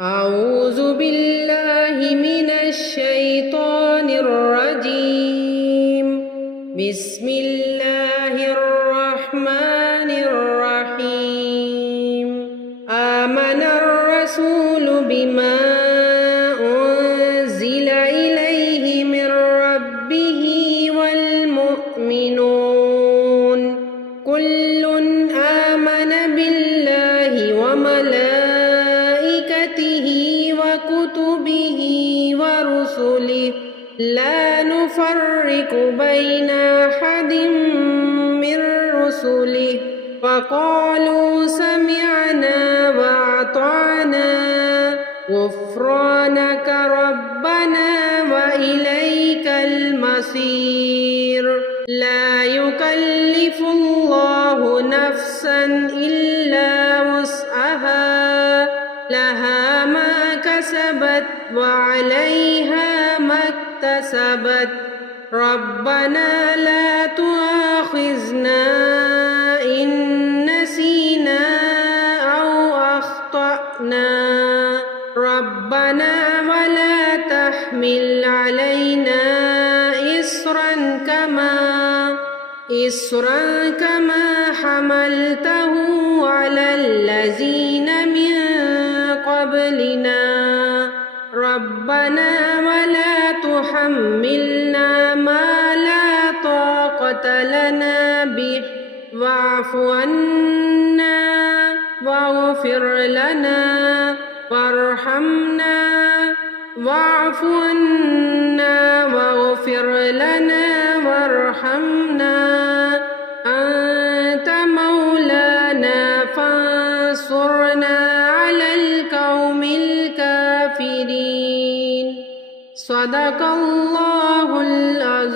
أعوذ بالله من الشيطان الرجيم. بسم الله الرحمن الرحيم. آمن الرسول بما أنزل إليه من ربه والمؤمنون كل آمن بالله وملائكته وكتبه ورسله لا نفرق بين أحد من رسله وقالوا سمعنا وأطعنا غفرانك ربنا وإليك المصير. لا يكلف الله نفسا إلا وسعها لها ما كسبت وعليها ما اكتسبت. ربنا لا تؤاخذنا إن نسينا أو أخطأنا. ربنا ولا تحمل علينا إصرا كما حملته على الذين من قبلنا. ربنا ولا تحملنا ما لا طاقة لنا به واعف عنا واغفر لنا وارحمنا. واعف عنا واغفر لنا وارحمنا أنت مولانا فانصرنا على القوم الكافرين. صدق الله العظيم.